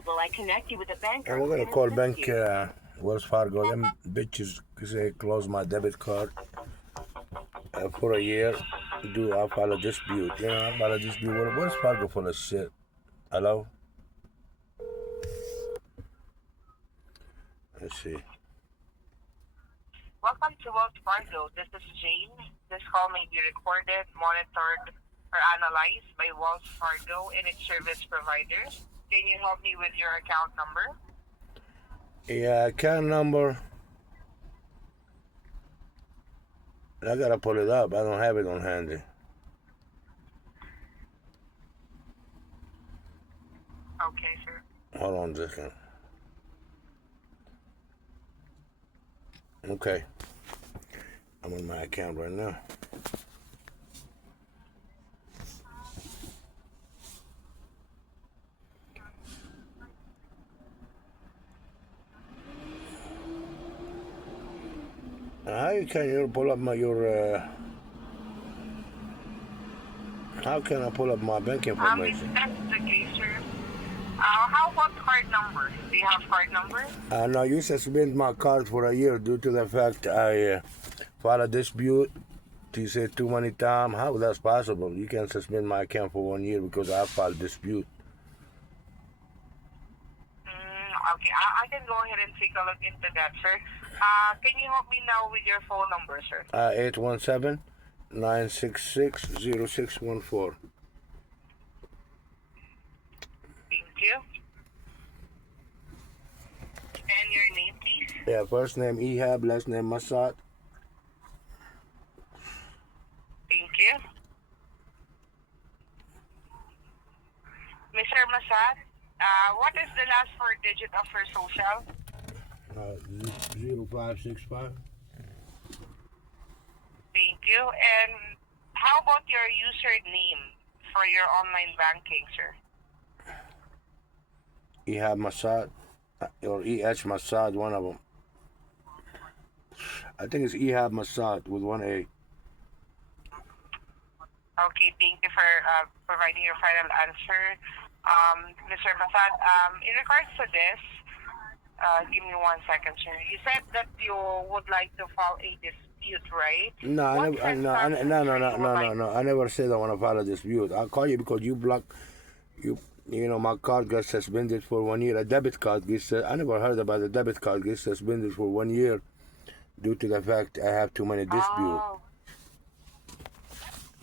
hold while I connect you with a banker. And we're gonna call bank Wells Fargo. Them bitches say close my debit card for a year. I file a dispute? I file a dispute. Wells Fargo full of shit. Hello? Let's see. Welcome to Wells Fargo. This is Jane. This call may be recorded, monitored, or analyzed by Wells Fargo and its service providers. Can you help me with your account number? Yeah, account number. I gotta pull it up. I don't have it on handy. Okay, sir. Hold on a second. Okay. I'm on my account right now. How can you pull up how can I pull up my bank information? If that's the case, sir. How about card number? Do you have card number? No, you suspend my card for a year due to the fact I filed a dispute. You said too many times. How that's possible? You can suspend my account for 1 year because I filed dispute. Okay, I can go ahead and take a look into that, sir. Can you help me now with your phone number, sir? 817-966-0614. Thank you. And your name, please? Yeah, first name Ehab, last name Masad. Thank you. Mr. Masad, what is the last four digit of your social? 0565. Thank you. And how about your username for your online banking, sir? Ehab Masad or EH Masad, one of them. I think it's Ehab Masad with one A. Okay, thank you for providing your final answer. Mr. Masad, in regards to this, give me 1 second, sir. You said that you would like to file a dispute, right? No, I never said I want to file a dispute. I call you because you blocked my card got suspended for 1 year. A debit card gets I never heard about a debit card gets suspended for 1 year due to the fact I have too many disputes. Oh.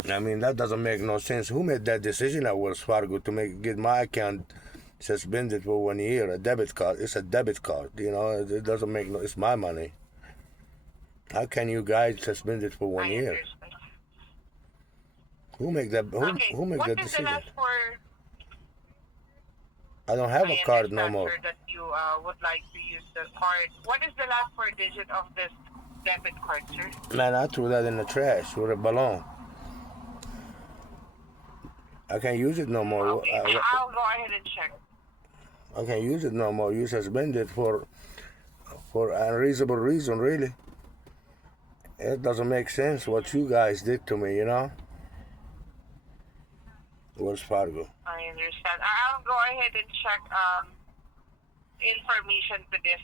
I mean, that doesn't make no sense. Who made that decision at Wells Fargo to get my account suspended for 1 year? A debit card. It's a debit card. It doesn't make no. It's my money. How can you guys suspend it for 1 year? Understand. Who make that? Who make that decision? What is the last four? I don't have a card no more. Sir, that you would like to use the card. What is the last four digit of this debit card, sir? Man, I threw that in the trash with a balloon. I can't use it no more. Okay, I'll go ahead and check. I can't use it no more. You suspended for unreasonable reason, really. It doesn't make sense what you guys did to me, Wells Fargo. I understand. I'll go ahead and check information to this.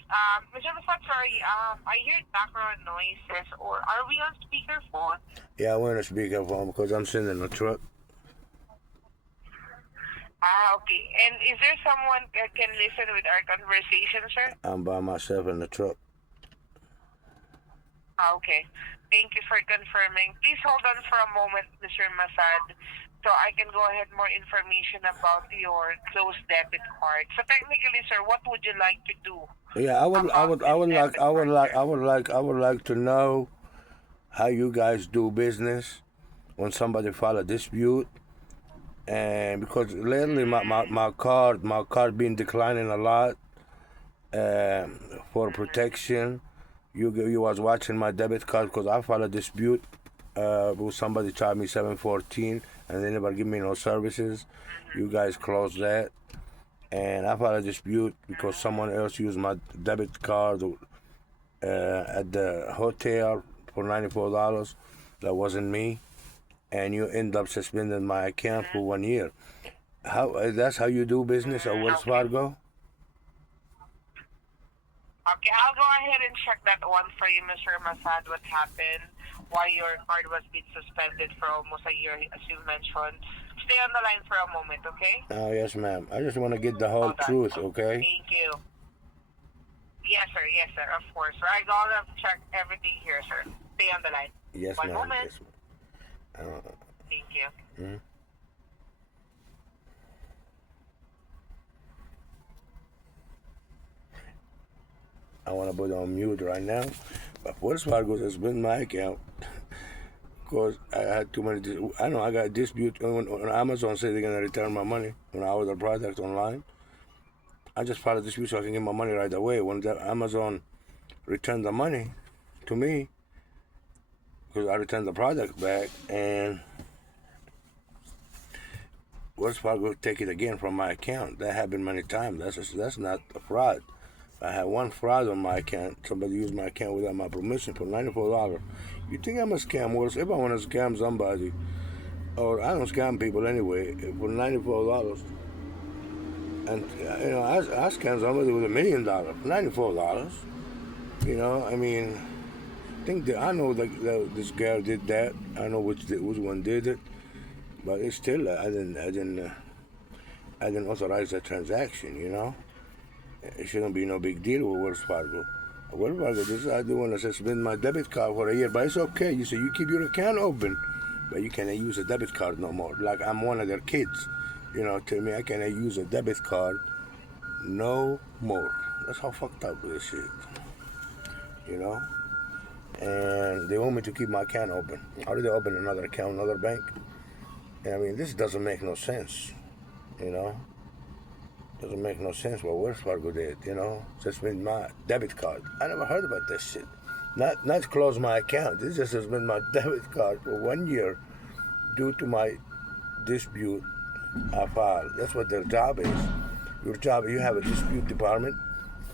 Mr. Masad, sorry, I hear background noises, or are we on speakerphone? Yeah, we're on a speakerphone because I'm sitting in the truck. Okay. And is there someone that can listen with our conversation, sir? I'm by myself in the truck. Okay. Thank you for confirming. Please hold on for a moment, Mr. Masad, so I can go ahead more information about your closed debit card. So technically, sir, what would you like to do? Yeah, I would like to know how you guys do business when somebody file a dispute. And because lately my card been declining a lot for protection. You was watching my debit card because I filed a dispute with somebody charged me $714 and they never give me no services. You guys closed that, and I filed a dispute because someone else used my debit card at the hotel for $94. That wasn't me. And you end up suspending my account for 1 year. That's how you do business at Wells Fargo? Okay, I'll go ahead and check that one for you, Mr. Masad, what happened, why your card was being suspended for almost a year, as you mentioned. Stay on the line for a moment, okay? Oh, yes, ma'am. I just want to get the whole Hold on. truth, okay? Thank you. Yes, sir, of course. I gotta check everything here, sir. Stay on the line. Yes, One ma'am. moment. Yes, ma'am. Thank you. Mhm. I want to put on mute right now. But Wells Fargo has been my account because I had too many. I know I got a dispute when Amazon said they're gonna return my money when I order product online. I just filed a dispute so I can get my money right away. When the Amazon returned the money to me, because I returned the product back, and Wells Fargo take it again from my account. That happened many times. That's not a fraud. I had one fraud on my account. Somebody used my account without my permission for $94. You think I'm a scam? Worse, if I want to scam somebody, or I don't scam people anyway, for $94, and I scam somebody with $1 million, $94. I mean, think that I know that this girl did that. I know which one did it, but it's still I didn't authorize that transaction. It shouldn't be no big deal with Wells Fargo. Wells Fargo decided they want to suspend my debit card for a year, but it's okay. You say you keep your account open, but you cannot use a debit card no more. Like I'm one of their kids. Tell me I cannot use a debit card no more. That's how fucked up this shit. You know? And they want me to keep my account open. I already opened another account, another bank. And I mean, this doesn't make no sense. You know? Doesn't make no sense what Wells Fargo did, Just with my debit card. I never heard about this shit. Not close my account. This just has been my debit card for 1 year due to my dispute I filed. That's what their job is. Your job, you have a dispute department.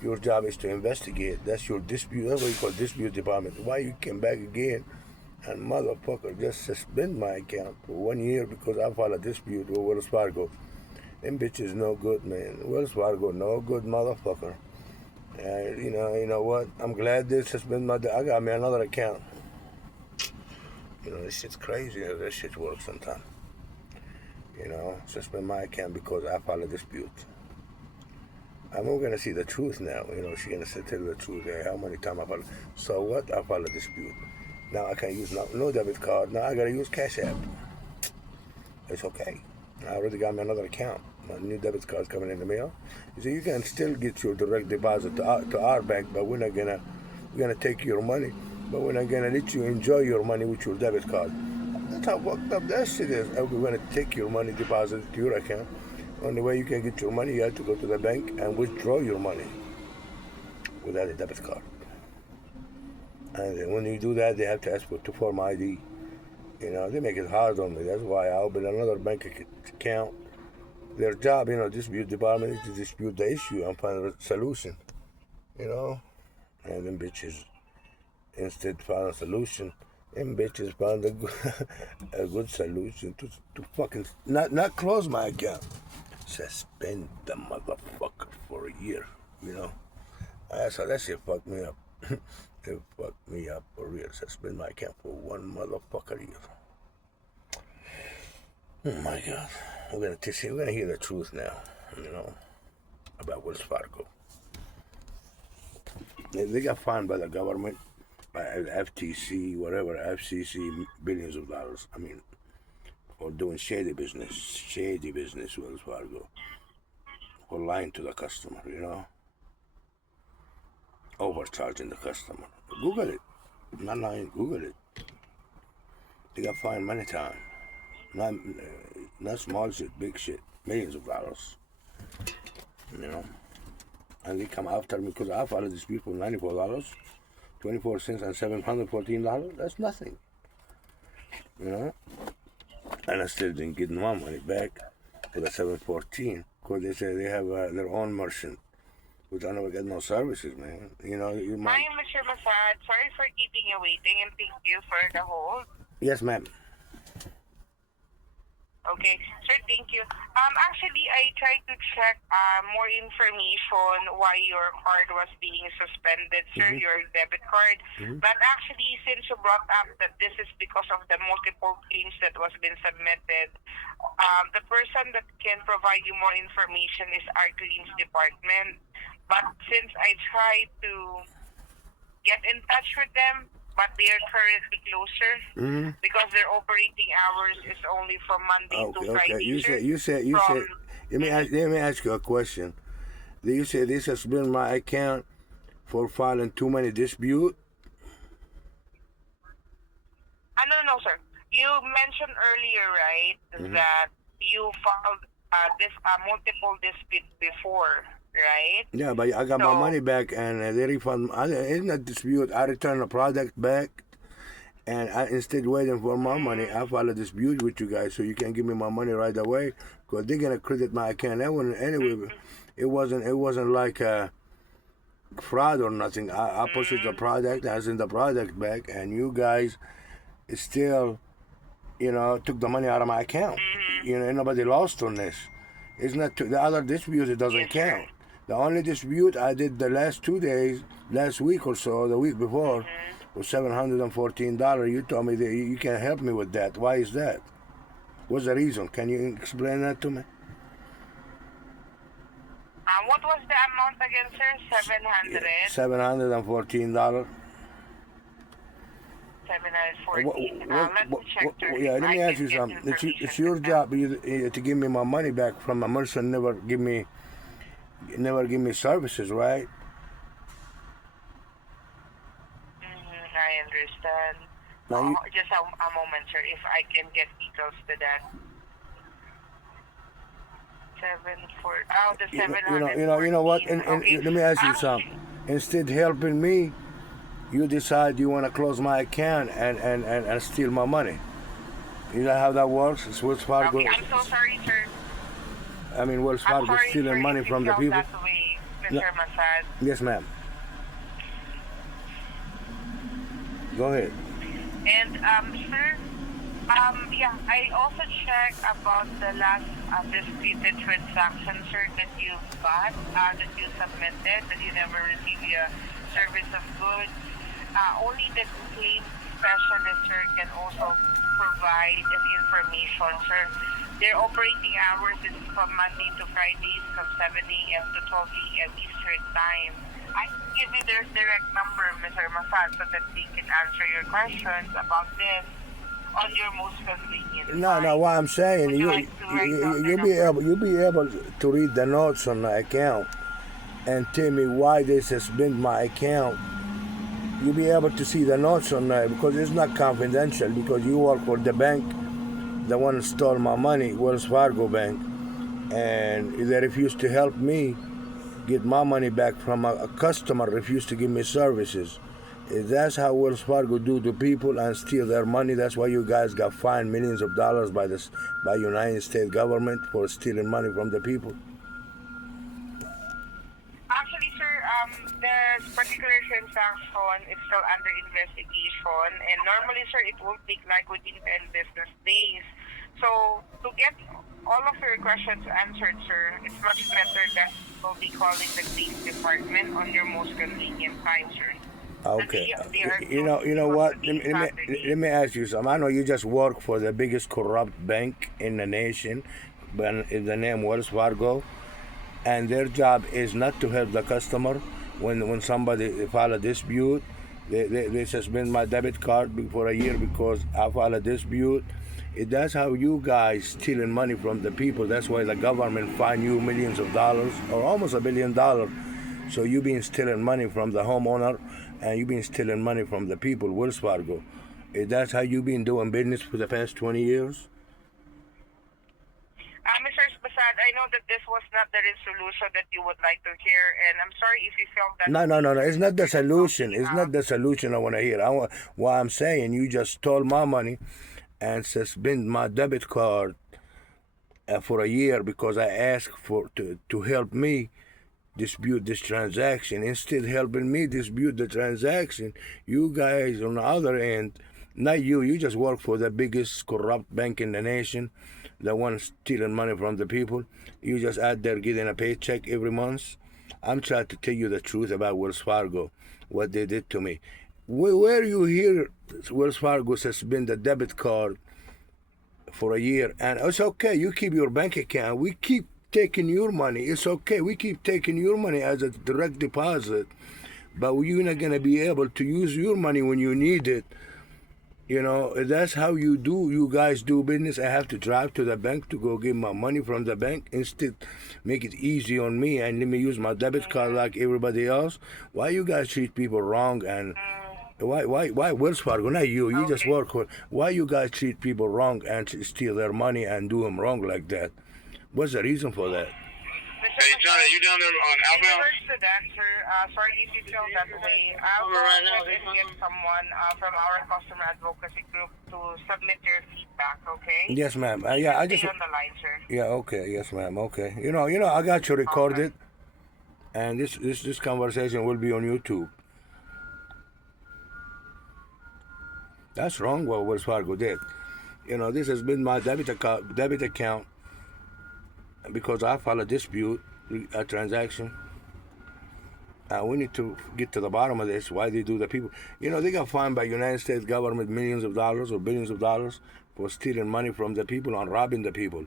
Your job is to investigate. That's your dispute. That's what you call dispute department. Why you came back again and motherfucker just suspend my account for 1 year because I filed a dispute with Wells Fargo. Them bitches no good, man. Wells Fargo no good motherfucker. And you know what? I'm glad they suspend my. I got me another account. This shit's crazy. This shit works sometimes. Suspend my account because I filed a dispute. I'm not gonna see the truth now. She's gonna tell the truth. Hey, how many times I filed? So what? I filed a dispute. Now I can't use no debit card. Now I gotta use Cash App. It's okay. I already got me another account. My new debit card's coming in the mail. You can still get your direct deposit to our bank, but we're gonna take your money, but we're not gonna let you enjoy your money with your debit card. That's how fucked up that shit is. We're gonna take your money, deposit it to your account. Only way you can get your money, you have to go to the bank and withdraw your money without a debit card. And when you do that, they have to ask for to form ID. They make it hard on me. That's why I opened another bank account. Their job, dispute department is to dispute the issue and find a solution. And them bitches, instead of find a solution, them bitches found a good solution to fucking not close my account. Suspend the motherfucker for a year, So that shit fucked me up. It fucked me up for real. Suspend my account for one motherfucker year. Oh my God. We're gonna hear the truth now, about Wells Fargo. They got fined by the government, by FTC, whatever, FCC, billions of dollars. I mean, for doing shady business, Wells Fargo, for lying to the customer, overcharging the customer. Google it. I'm not lying. Google it. They got fined many times. Not small shit, big shit, millions of dollars. And they come after me because I filed a dispute for $94, 24 cents, and $714. That's nothing. And I still didn't get my money back for the $714 because they say they have their own merchant, which I never get no services, man. Hi, Mr. Masad. Sorry for keeping you waiting and thank you for the hold. Yes, ma'am. Okay, sir, thank you. Actually, I tried to check more information why your card was being suspended, sir, your debit card. But actually, since you brought up that this is because of the multiple claims that was been submitted, the person that can provide you more information is our claims department. But since I tried to get in touch with them, but they are currently closer because their operating hours is only from Monday to Okay, okay. Friday, You sir. said, you said, you From said. Let me ask you a question. You say this has been my account for filing too many dispute? no, sir. You mentioned earlier, right, that you filed this multiple dispute before, right? Yeah, but I got my So, money back and they refund. It's not dispute. I return the product back, and instead waiting for my money, I file a dispute with you guys so you can give me my money right away because they're gonna credit my account. That one anyway. It wasn't like a fraud or nothing. I purchased the product, I sent the product back, and you guys still, took the money out of my account. Nobody lost on this. It's not the other dispute. It doesn't yes, sir. count. The only dispute I did the last 2 days, last week or so, the week before, was $714. You told me that you can't help me with that. Why is that? What's the reason? Can you explain that to me? What was the amount again, sir? 700? $714. 714. Let me check, sir. Yeah, let I me ask can you get something. information It's your from them. job to give me my money back from a merchant. Never give me services, right? I understand. Now you, Just a moment, sir, if I can get details to that. 74. Oh, the 714. you know what? Okay. Let me ask you Actually, something. Instead helping me, you decide you want to close my account and steal my money. You know how that works? It's Wells Fargo. okay, I'm so sorry, sir. I mean, Wells I'm Fargo sorry, stealing sir, money if you from the felt people. that way, No. Mr. Masad. Yes, ma'am. Go ahead. And, sir, yeah, I also checked about the last disputed transaction, sir, that you got, that you submitted, that you never received a service of goods. Only the claim specialist, sir, can also provide an information, sir. Their operating hours is from Monday to Fridays from 7 a.m. to 12 a.m. Eastern Time. I can give you their direct number, Mr. Masad, so that they can answer your questions about this on your most convenient No, time. what I'm saying, Would you like to write down their number? you'll be able to read the notes on the account and tell me why they suspend my account. You'll be able to see the notes on that because it's not confidential because you work for the bank, the one stole my money, Wells Fargo Bank, and they refused to help me get my money back from a customer refused to give me services. That's how Wells Fargo do to people and steal their money. That's why you guys got fined millions of dollars by United States government for stealing money from the people. Actually, sir, this particular transaction is still under investigation, and normally, sir, it will take like within 10 business days. So, to get all of your questions answered, sir, it's much better that you'll be calling the claims department on your most convenient time, sir. Okay. They are You closed know because what? today is Saturday. Let me ask you something. I know you just work for the biggest corrupt bank in the nation, but in the name Wells Fargo, and their job is not to help the customer. When somebody file a dispute, they suspend my debit card for a year because I file a dispute. That's how you guys stealing money from the people. That's why the government fine you millions of dollars or almost $1 billion. So you been stealing money from the homeowner and you been stealing money from the people, Wells Fargo. That's how you been doing business for the past 20 years? Mr. Basad, I know that this was not the resolution that you would like to hear, and I'm sorry if you felt that. No. It's not the solution. It's not out. the solution I want to hear. What I'm saying, you just stole my money and suspend my debit card for a year because I asked to help me dispute this transaction. Instead helping me dispute the transaction, you guys on the other end, not you just work for the biggest corrupt bank in the nation. the one stealing money from the people. You just out there getting a paycheck every month. I'm trying to tell you the truth about Wells Fargo, what they did to me. Where you hear Wells Fargo suspend the debit card for a year, and it's okay, you keep your bank account, we keep taking your money, it's okay, we keep taking your money as a direct deposit, but you're not going to be able to use your money when you need it. You know, that's how you guys do business. I have to drive to the bank to go get my money from the bank. Instead, make it easy on me and let me use my debit card like everybody else. Why you guys treat people wrong? And why Wells Fargo, not you, you just work for, why you guys treat people wrong and steal their money and do them wrong like that? What's the reason for that? Hey, John, are you down there on outbound? In regards to that, sir, sorry if you feel that way. I'll go ahead and get someone from our customer advocacy group to submit your feedback, okay? Yes, ma'am. Yeah, I just... Stay on the line, sir. Yeah, okay. Yes, ma'am. Okay. You know, I got you recorded, and this conversation will be on YouTube. That's wrong what Wells Fargo did. You know, this has been my debit account because I filed a dispute, a transaction. We need to get to the bottom of this. Why they do the people? You know, they got fined by United States government millions of dollars or billions of dollars for stealing money from the people and robbing the people.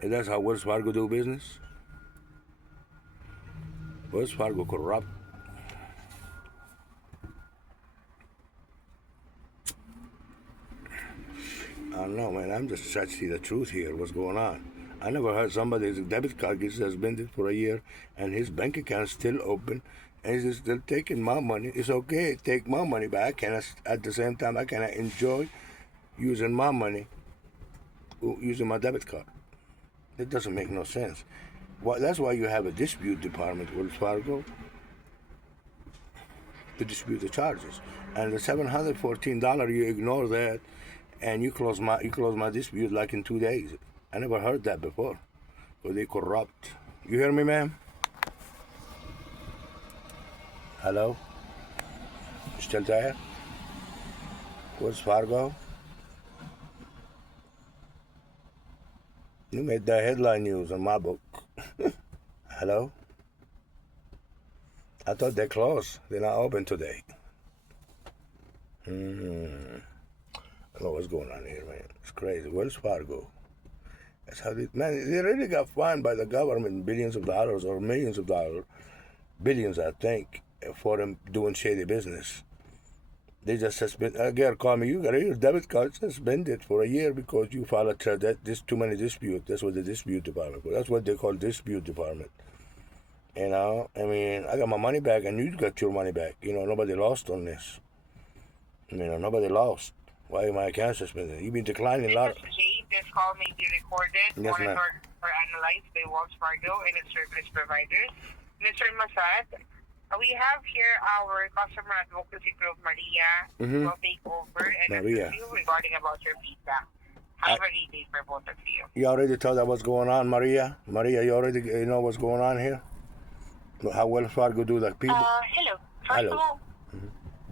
And that's how Wells Fargo do business. Wells Fargo corrupt. I don't know, man. I'm just trying to see the truth here. What's going on? I never heard somebody's debit card gets suspended for a year and his bank account is still open and he's still taking my money. It's okay, take my money back, and at the same time I cannot enjoy using my money, using my debit card. It doesn't make no sense. That's why you have a dispute department, Wells Fargo, to dispute the charges. And the $714, you ignore that, and you close my dispute like in 2 days. I never heard that before. So they corrupt. You hear me, ma'am? Hello? You still there? Wells Fargo? You made the headline news on my book. Hello? I thought they're closed. They're not open today. I don't know what's going on here, man. It's crazy. Wells Fargo. That's how they really got fined by the government billions of dollars or millions of dollars, billions, I think, for them doing shady business. They just suspend. A girl called me, you got your debit card suspended for a year because you filed this too many dispute. That's what the dispute department. That's what they call dispute department. You know, I mean, I got my money back and you got your money back. You know, nobody lost on this. You know, nobody lost. Why am my account suspended? You've been declining a lot. This call may be recorded, monitored, or analyzed by Wells Fargo and its service providers. Mr. Masad, we have here our customer advocacy group, Maria, will take over and assist you regarding about your feedback. Have a great day for both of you. You already told us what's going on, Maria? Maria, you already know what's going on here? How Wells Fargo do that, people? Hello. First of all,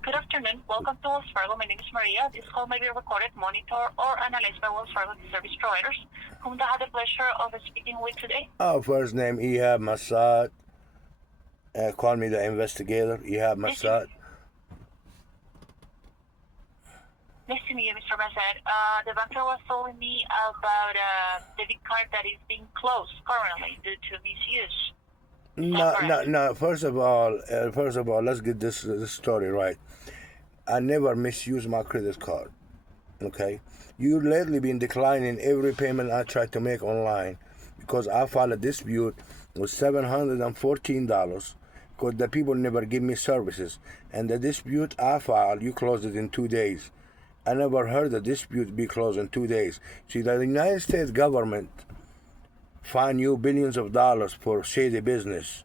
good afternoon. Welcome to Wells Fargo. My name is Maria. This call may be recorded, monitored, or analyzed by Wells Fargo service providers, whom I had the pleasure of speaking with today. First name, Ihab Masad. Call me the investigator, Ihab Masad. Nice to meet you, Mr. Masad. The banker was telling me about a debit card that is being closed currently due to misuse. No. First of all, let's get this story right. I never misuse my credit card. Okay, you lately been declining every payment I try to make online because I filed a dispute with $714 because the people never give me services, and the dispute I filed, you closed it in 2 days. I never heard a dispute be closed in 2 days. See, the United States government fine you billions of dollars for shady business,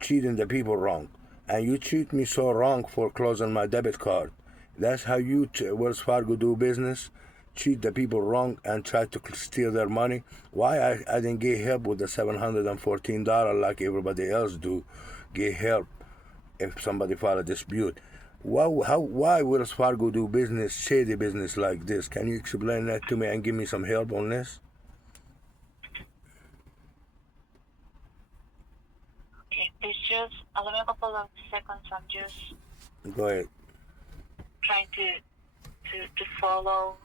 treating the people wrong. And you treat me so wrong for closing my debit card. That's how you, Wells Fargo, do business? Treat the people wrong and try to steal their money? Why I didn't get help with the $714 like everybody else do? Get help if somebody file a dispute. Why Wells Fargo do business, shady business like this? Can you explain that to me and give me some help on this? It's just, allow me a couple of seconds. I'm just Go ahead. trying to follow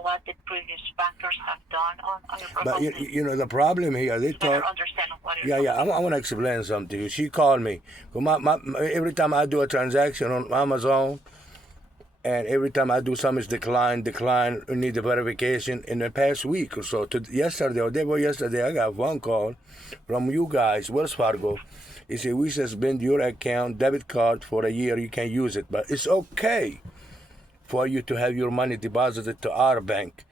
what the previous bankers have done on your But profile. you know the problem here. They Better thought. understand what you're Yeah, talking yeah. I want to explain something to you. She called me. Every time I do a transaction on Amazon, and every time I do something, it's decline. We need the verification. In the past week or so, yesterday or day before yesterday, I got a phone call from you guys, Wells Fargo. He said we suspend your account, debit card for a year. You can use it, but it's okay for you to have your money deposited to our bank.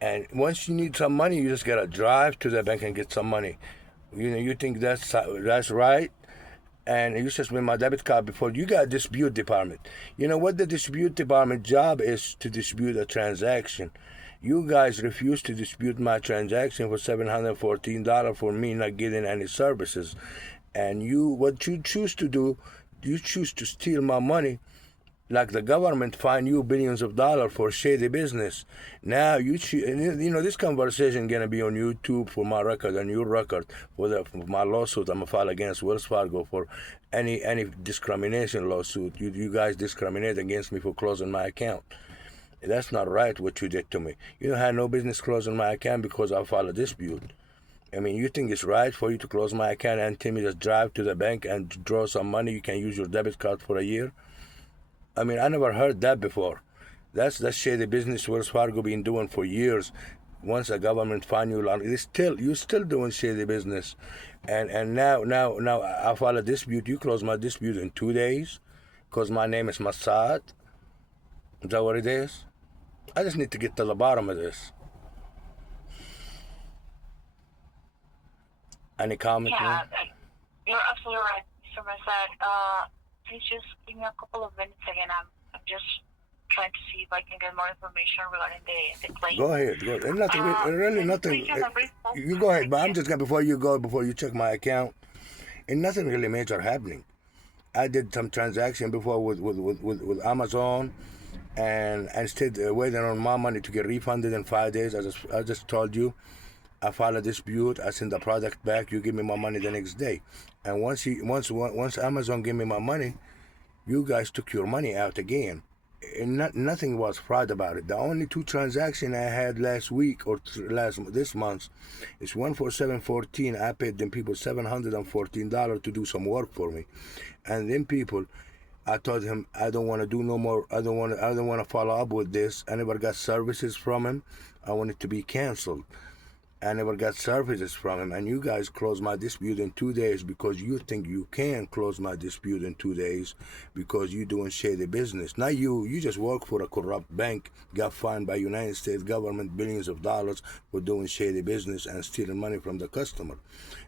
And once you need some money, you just gotta drive to the bank and get some money. You know, you think that's right? And you suspend my debit card before you got a dispute department. You know what the dispute department job is? To dispute a transaction. You guys refuse to dispute my transaction for $714 for me not getting any services. And what you choose to do, you choose to steal my money like the government fine you billions of dollars for shady business. Now you know this conversation gonna be on YouTube for my record and your record for my lawsuit I'm gonna file against Wells Fargo for any discrimination lawsuit. You guys discriminate against me for closing my account. That's not right what you did to me. You had no business closing my account because I filed a dispute. I mean, you think it's right for you to close my account and tell me just drive to the bank and draw some money? You can use your debit card for a year. I mean, I never heard that before. That's shady business Wells Fargo been doing for years. Once a government find you, you're still doing shady business, and now I file a dispute. You close my dispute in 2 days, cause my name is Massad. Is that what it is? I just need to get to the bottom of this. Any comment? Yeah, you're absolutely right, Mr. Massad. Please just give me a couple of minutes again. I'm just trying to see if I can get more information regarding the claim. Go ahead. And nothing, really nothing. You go ahead, but I'm just gonna before you check my account, and nothing really major happening. I did some transaction before with Amazon, and instead waiting on my money to get refunded in 5 days. I just told you, I file a dispute. I send the product back. You give me my money the next day. And once Amazon gave me my money, you guys took your money out again. And nothing was fraud about it. The only two transactions I had last week or this month is one for $714. I paid them people $714 to do some work for me, and then people, I told him I don't want to do no more. I don't want to follow up with this. I never got services from him. I want it to be canceled. I never got services from him, and you guys closed my dispute in 2 days because you think you can close my dispute in 2 days because you doing shady business. Not you just work for a corrupt bank, got fined by United States government billions of dollars for doing shady business and stealing money from the customer.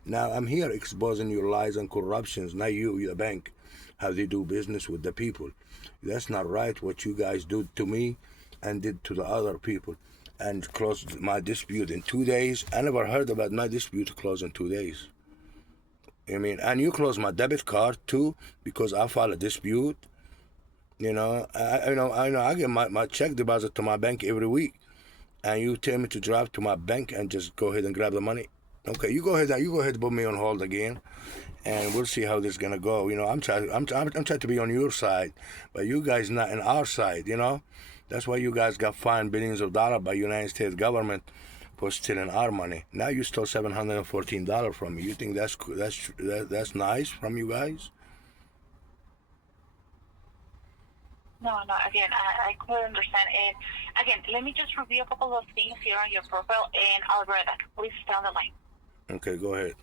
Now I'm here exposing your lies and corruptions, not you, the bank, how they do business with the people. That's not right what you guys do to me and did to the other people. And closed my dispute in 2 days. I never heard about my dispute closed in 2 days. I mean, and you closed my debit card too because I filed a dispute. You know, I know I get my check deposit to my bank every week, and you tell me to drive to my bank and just go ahead and grab the money. Okay, you go ahead and put me on hold again, and we'll see how this is gonna go. You know, I'm trying to be on your side, but you guys not in our side. You know. That's why you guys got fined billions of dollars by United States government for stealing our money. Now you stole $714 from me. You think that's nice from you guys? No. Again, I couldn't understand. And again, let me just review a couple of things here on your profile, and I'll be right back. Please stay on the line. Okay, go ahead.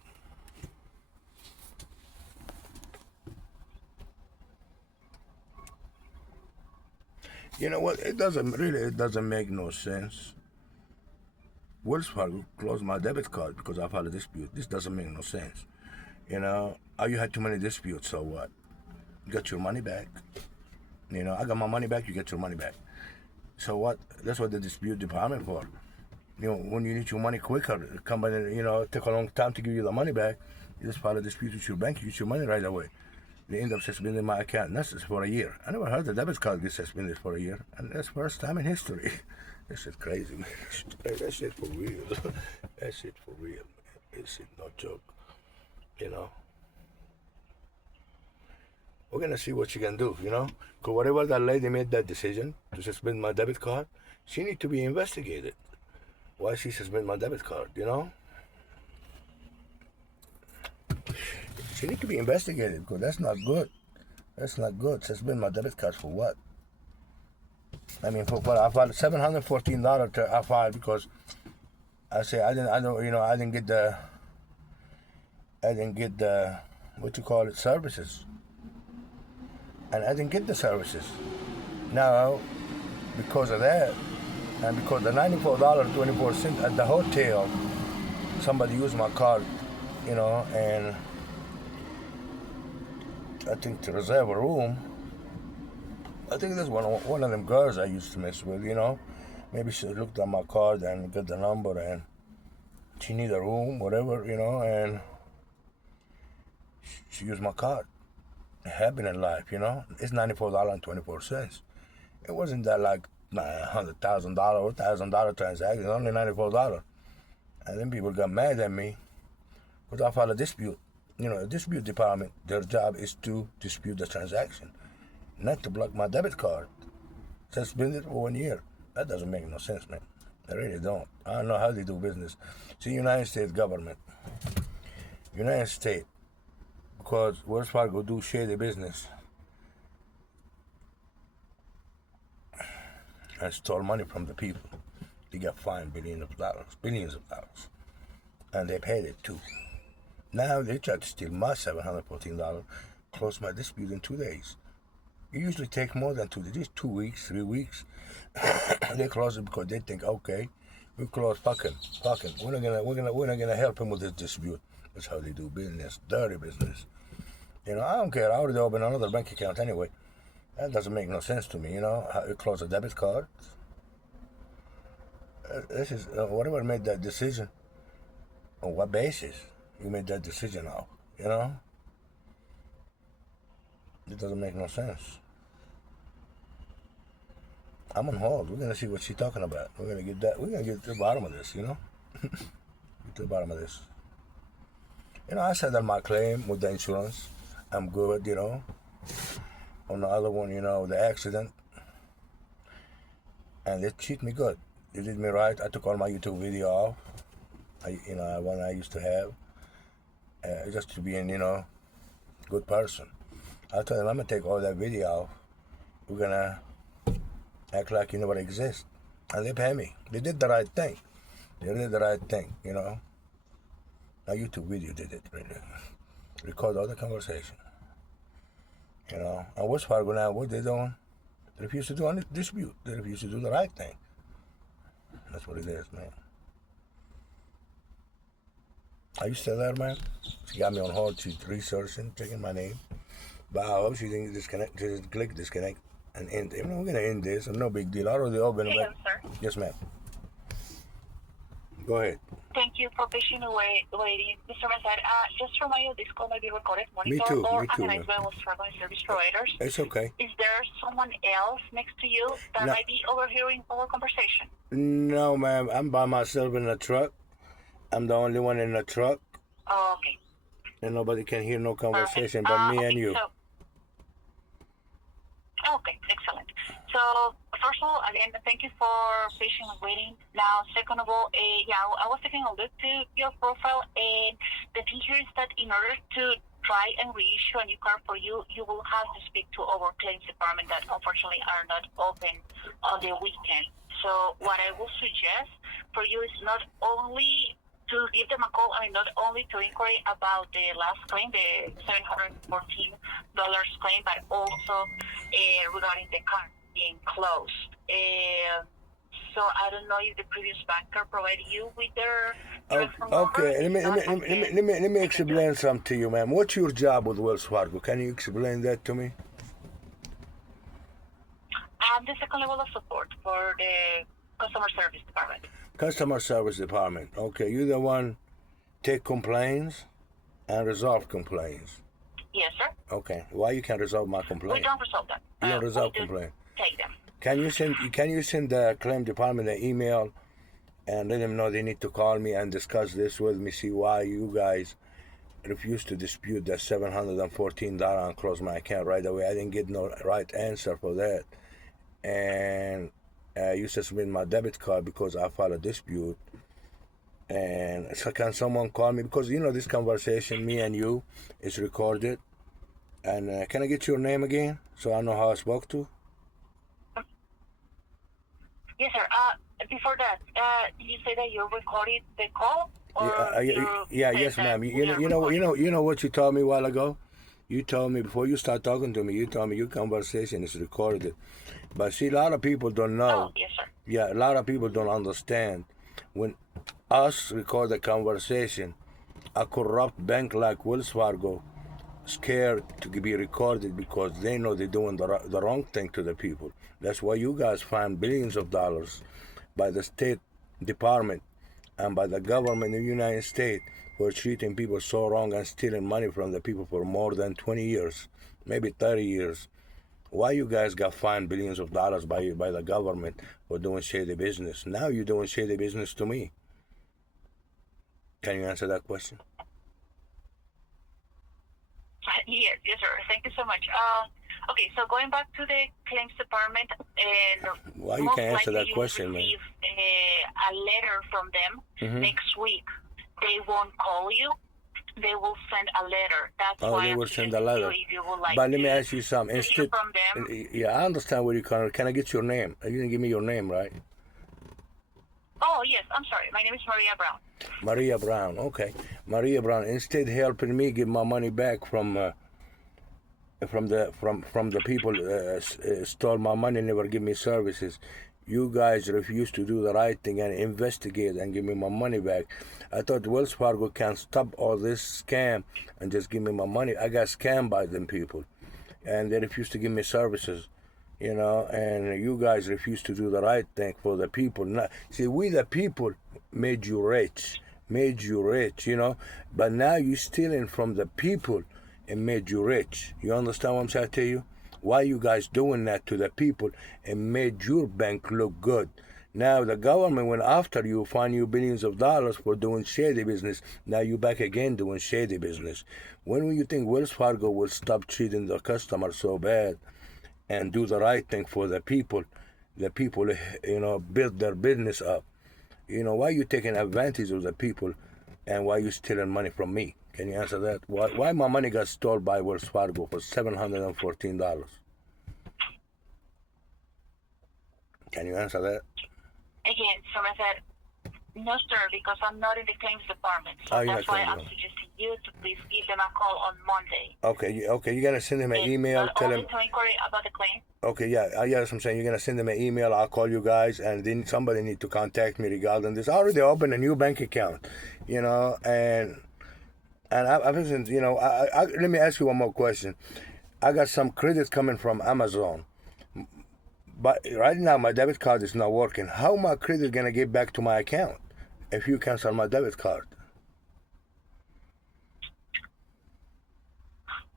You know what? It doesn't make no sense. Wells Fargo closed my debit card because I filed a dispute. This doesn't make no sense. You know, you had too many disputes, so what? You got your money back. You know, I got my money back, you get your money back. So what? That's what the dispute department for. You know, when you need your money quicker, company, take a long time to give you the money back, you just file a dispute with your bank, you get your money right away. They end up suspending my account, and that's for a year. I never heard the debit card get suspended for a year, and that's the first time in history. That shit crazy, man. That shit for real. That shit for real, man. That shit no joke, you know. We're gonna see what she can do, you know? Because whatever that lady made that decision to suspend my debit card, she need to be investigated. Why she suspend my debit card, you know? She need to be investigated because that's not good. That's not good. Suspend my debit card for what? I mean, for what? I filed $714 I filed because I say I didn't get the what you call it, services. And I didn't get the services. Now, because of that, and because the $94.24 at the hotel, somebody used my card, you know, and I think to reserve a room. I think that's one of them girls I used to mess with, you know. Maybe she looked at my card and got the number and she need a room, whatever, you know, and she used my card. It happened in life, you know. It's $94.24. It wasn't that like $100,000 or $1,000 transaction. It's only $94. And then people got mad at me because I filed a dispute. You know, a dispute department, their job is to dispute the transaction, not to block my debit card. Suspend it for 1 year. That doesn't make no sense, man. I really don't. I don't know how they do business. See, United States government. United States, because Wells Fargo do shady business and stole money from the people. They got fined billions of dollars, and they paid it too. Now they try to steal my $714, close my dispute in 2 days. It usually take more than 2 days, 2 weeks, 3 weeks. They close it because they think, okay, we close, fuck him. We're not gonna help him with this dispute. That's how they do business, dirty business. You know, I don't care. I already opened another bank account anyway. That doesn't make no sense to me. You know, how you close a debit card. This is whatever made that decision. On what basis you made that decision of? You know, it doesn't make no sense. I'm on hold. We're gonna see what she's talking about. We're gonna get to the bottom of this. You know, get to the bottom of this. You know, I settled my claim with the insurance. I'm good. You know. On the other one, you know, the accident, and they treat me good. They did me right. I took all my YouTube video off. One I used to have, just to be a good person. I told them I'm gonna take all that video off. We're gonna act like you never exist, and they pay me. They did the right thing. You know. My YouTube video did it. Really. Record all the conversation. You know, and Wells Fargo now, what they doing? They refuse to do any dispute. They refuse to do the right thing. That's what it is, man. Are you still there, man? She got me on hold. She's researching, checking my name. But I hope she didn't disconnect. Just click disconnect and end. We're going to end this. No big deal. I already opened it. Sir. Yes, ma'am. Go ahead. Thank you for patiently waiting. Mr. Mazar, just to remind you, this call may be recorded, monitored, Me too, or analyzed by Wells Fargo service providers. It's okay. Is there someone else next to you that No. might be overhearing our conversation? No, ma'am. I'm by myself in the truck. I'm the only one in the truck. Oh, okay. And nobody can hear no conversation but me and you. Okay, excellent. So, first of all, again, thank you for patiently waiting. Now, second of all, I was taking a look to your profile, and the thing here is that in order to try and reissue a new card for you, you will have to speak to our claims department that unfortunately are not open on the weekend. So, what I will suggest for you is not only to give them a call, not only to inquire about the last claim, the $714 claim, but also regarding the card being closed. So I don't know if the previous banker provided you with their phone okay. number. Let me explain something to you, ma'am. What's your job with Wells Fargo? Can you explain that to me? I'm the second level of support for the customer service department. Customer service department. Okay, you're the one take complaints and resolve complaints. Yes, sir. Okay. Why you can't resolve my complaint? We don't resolve them. You don't resolve we do complaint. Take them. Can you send the claim department an email and let them know they need to call me and discuss this with me, see why you guys refused to dispute that $714 and close my account right away. I didn't get no right answer for that. And you suspend my debit card because I filed a dispute. And so can someone call me? Because this conversation, me and you, is recorded. And can I get your name again so I know how I spoke to? Yes, sir. Before that, did you say that you recorded the call? Or Yes, ma'am. You know what you told me a while ago? You told me before you start talking to me, you told me your conversation is recorded. But see, a lot of people don't know. Oh, yes, sir. Yeah, a lot of people don't understand. When us record a conversation, a corrupt bank like Wells Fargo scared to be recorded because they know they're doing the wrong thing to the people. That's why you guys find billions of dollars by the State Department and by the government of the United States for treating people so wrong and stealing money from the people for more than 20 years, maybe 30 years. Why you guys got fined billions of dollars by the government for doing shady business? Now you're doing shady business to me. Can you answer that question? Yes, sir. Thank you so much. Okay, so going back to the claims department, why you most can't answer likely that question, you man? receive a letter from them next week. They won't call you. They will send a letter. That's why they I'm will send a suggesting letter. if you would like But let me to ask you something. hear Instead, from them. yeah, I understand where you come. Can I get your name? You didn't give me your name, right? Oh, yes, I'm sorry. My name is Maria Brown. Maria Brown. Okay, Maria Brown. Instead, helping me get my money back from the people stole my money, never give me services. You guys refuse to do the right thing and investigate and give me my money back. I thought Wells Fargo can stop all this scam and just give me my money. I got scammed by them people, and they refuse to give me services. And you guys refuse to do the right thing for the people. See, we the people made you rich, but now you're stealing from the people and made you rich. You understand what I'm saying to you? Why you guys doing that to the people and made your bank look good? Now the government went after you, find you billions of dollars for doing shady business. Now you back again doing shady business. When will you think Wells Fargo will stop treating the customer so bad and do the right thing for the people? The people, build their business up. Why you taking advantage of the people and why you stealing money from me? Can you answer that? Why my money got stolen by Wells Fargo for $714? Can you answer that? Again, so I said, no, sir, because I'm not in the claims department. So that's why I'm suggesting you to please give them a call on Monday. Okay, you're gonna send them an email, tell them to inquiry about the claim. Okay, yeah, that's what I'm saying. You're gonna send them an email. I'll call you guys, and then somebody need to contact me regarding this. I already opened a new bank account, and I listen, let me ask you one more question. I got some credits coming from Amazon, but right now my debit card is not working. How my credit gonna get back to my account if you cancel my debit card?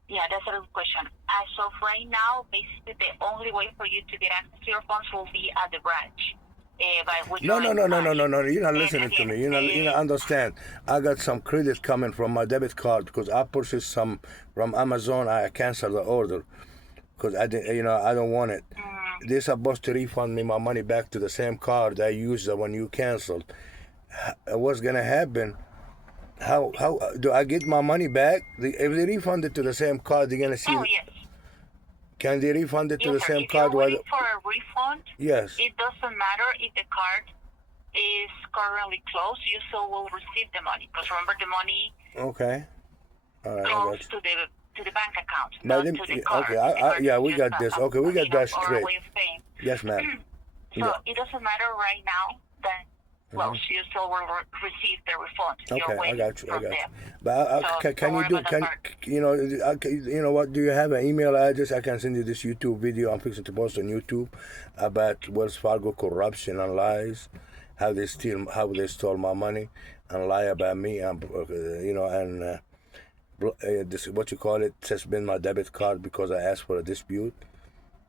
Yeah, that's a good question. As of right now, basically the only way for you to get access to your funds will be at the branch. No. You're not listening to me. You not understand. I got some credit coming from my debit card because I purchased some from Amazon. I canceled the order because I didn't. I don't want it. They're supposed to refund me my money back to the same card I used when you canceled. What's gonna happen? How do I get my money back? If they refund it to the same card, they're gonna see. Oh, yes. Can they refund it to the same if card? You're waiting for a refund, yes. It doesn't matter if the card is currently closed. You still will receive the money because remember the money. Okay. All right. Goes to the bank account, not to the card. Okay. We got this. Okay, we got that straight. Yes, ma'am. So it doesn't matter right now that. Well, you still will receive the refund. Okay, I got you. But can you do? What? Do you have an email address? I can send you this YouTube video. I'm fixing to post on YouTube about Wells Fargo corruption and lies, how they stole my money and lie about me, and this what you call it, suspend my debit card because I asked for a dispute.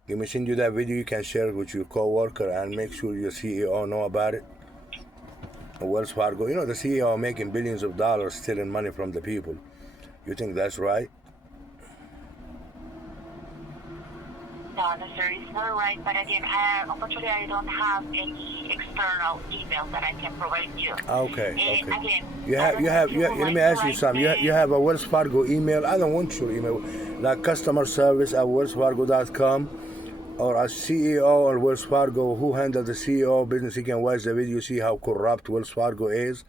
Let me send you that video. You can share it with your coworker and make sure your CEO know about it. Wells Fargo, the CEO making billions of dollars stealing money from the people. You think that's right? No, the sir is very right, but again, unfortunately, I don't have any external email that I can provide you. Okay, And okay. again, Let me ask you something. You have a Wells Fargo email. I don't want your email. Like customer service at wellsfargo.com or a CEO or Wells Fargo. Who handles the CEO business? You can watch the video, see how corrupt Wells Fargo is.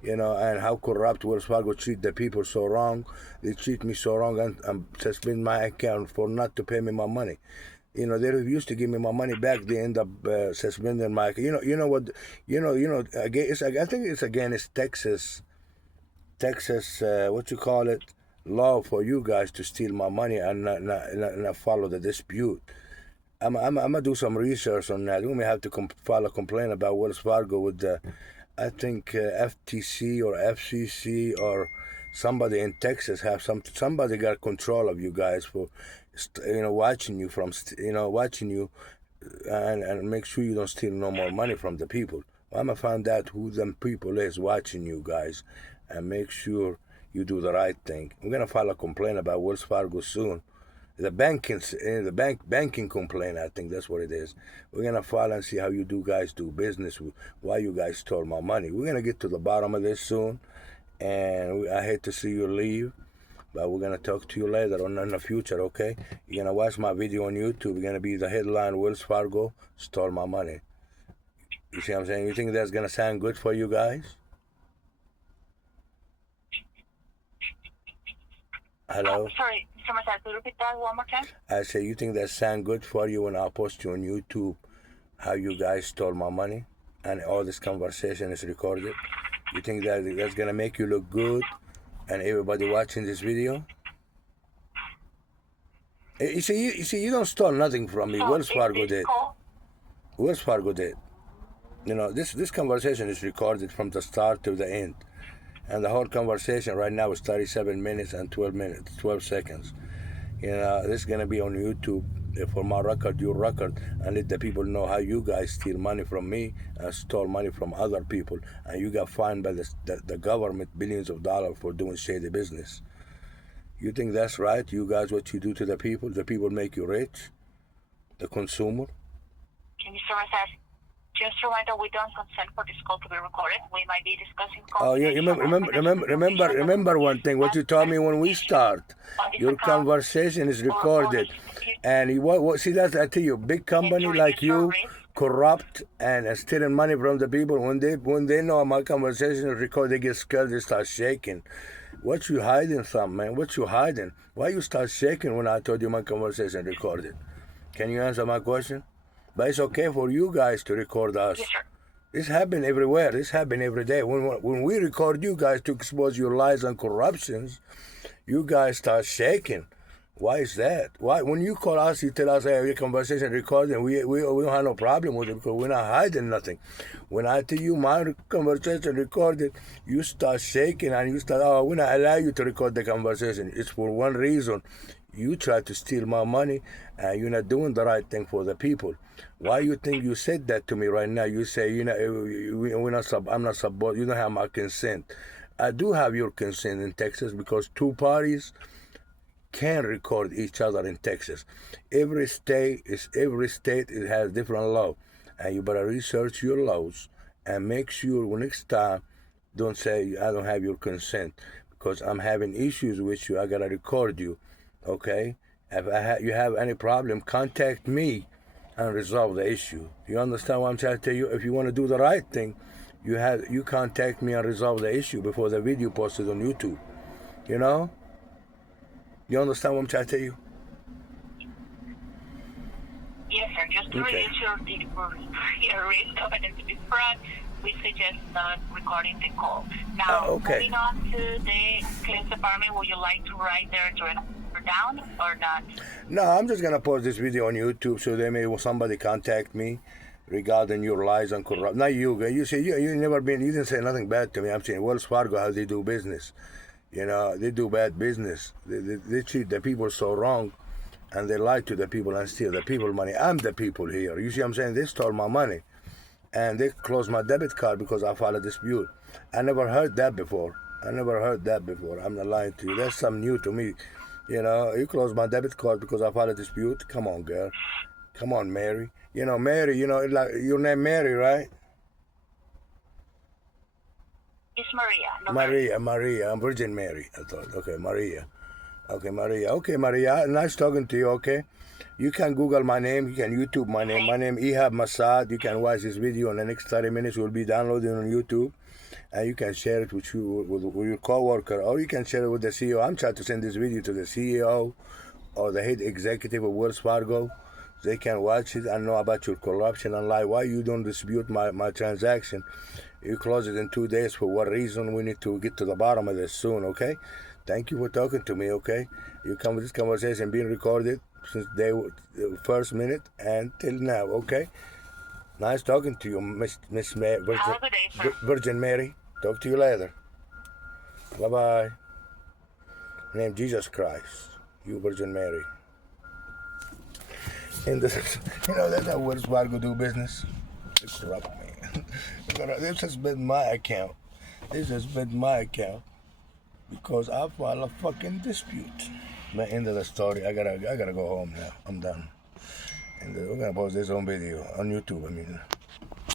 You know, and how corrupt Wells Fargo treat the people so wrong. They treat me so wrong and suspend my account for not to pay me my money. You know, they refuse to give me my money back. They end up suspending my. You know what? Again, I think it's against Texas, what you call it, law for you guys to steal my money and not follow the dispute. I'm gonna do some research on that. We may have to file a complaint about Wells Fargo with the, I think FTC or FCC or somebody in Texas have somebody got control of you guys for, watching you watching you, and make sure you don't steal no more money from the people. I'm gonna find out who them people is watching you guys, and make sure you do the right thing. We're gonna file a complaint about Wells Fargo soon. Banking complaint, I think that's what it is. We're gonna file and see how you guys do business, why you guys stole my money. We're gonna get to the bottom of this soon, and I hate to see you leave, but we're gonna talk to you later on in the future, okay? You're gonna watch my video on YouTube. You're gonna be the headline: Wells Fargo stole my money. You see what I'm saying? You think that's gonna sound good for you guys? Hello? Sorry, Mr. Masad, could you repeat that one more time? I say, you think that sound good for you when I post you on YouTube how you guys stole my money and all this conversation is recorded? You think that's gonna make you look good and everybody watching this video? You see, you don't stole nothing from me. So Wells Fargo did. Call? Wells Fargo did. You know, this conversation is recorded from the start to the end. And the whole conversation right now is 37 minutes and 12 seconds. You know, this is going to be on YouTube for my record, your record, and let the people know how you guys steal money from me and stole money from other people. And you got fined by the government billions of dollars for doing shady business. You think that's right? You guys, what you do to the people make you rich, the consumer? Can Mr. Masad, just a reminder, we don't consent for this call to be recorded. We might be discussing. Oh, yeah. Remember one thing. What you told me when we start. Your conversation is recorded, and see that I tell you, big company like you, corrupt and stealing money from the people. When they know my conversation is recorded, they get scared. They start shaking. What you hiding from, man? What you hiding? Why you start shaking when I told you my conversation recorded? Can you answer my question? But it's okay for you guys to record us. Yes, sir. This happen everywhere. This happen every day. When we record you guys to expose your lies and corruptions, you guys start shaking. Why is that? Why when you call us, you tell us, hey, your conversation recorded, we don't have no problem with it because we're not hiding nothing. When I tell you my conversation recorded, you start shaking and you start, oh, we're not allow you to record the conversation. It's for one reason. You try to steal my money and you're not doing the right thing for the people. Why you think you said that to me right now? You say, I'm not supposed, you don't have my consent. I do have your consent in Texas because two parties can record each other in Texas. Every state it has different law, and you better research your laws and make sure next time don't say I don't have your consent because I'm having issues with you. I gotta record you, okay? If you have any problem, contact me and resolve the issue. You understand what I'm trying to tell you? If you want to do the right thing, you contact me and resolve the issue before the video posted on YouTube. You know? You understand what I'm trying to tell you? Yes, sir. Just to reduce your risk of an incident fraud, we suggest not recording the call. Now, moving on to the claims department, would you like to write their address down or not? No, I'm just gonna post this video on YouTube so somebody contact me regarding your lies and corruption. Not you, you see, you didn't say nothing bad to me. I'm saying Wells Fargo, how they do business. You know, they do bad business. They treat the people so wrong, and they lie to the people and steal the people money. I'm the people here. You see what I'm saying? They stole my money, and they closed my debit card because I filed a dispute. I never heard that before. I never heard that before. I'm not lying to you. That's something new to me. You know, you closed my debit card because I filed a dispute. Come on, girl. Come on, Mary. You know, Mary. You know, like your name Mary, right? It's Maria. No, Maria. I'm Virgin Mary. I thought. Okay, Maria. Okay, Maria. Okay, Maria. Nice talking to you. Okay. You can Google my name. You can YouTube my name. My name Ihab Masad. You can watch this video in the next 30 minutes. Will be downloaded on YouTube, and you can share it with your coworker, or you can share it with the CEO. I'm trying to send this video to the CEO or the head executive of Wells Fargo. They can watch it and know about your corruption and lie. Why you don't dispute my transaction? You close it in 2 days. For what reason? We need to get to the bottom of this soon, okay? Thank you for talking to me, okay? You come with this conversation being recorded since the first minute and till now, okay? Nice talking to you, Miss Have a good day, sir. Virgin Mary. Talk to you later. Bye-bye. Name Jesus Christ. You Virgin Mary. And this, you know, that's how Wells Fargo do business. They corrupt me. This has been my account. This has been my account. Because I filed a fucking dispute. The end of the story. I gotta go home now. I'm done. And we're gonna post this on video on YouTube. I mean.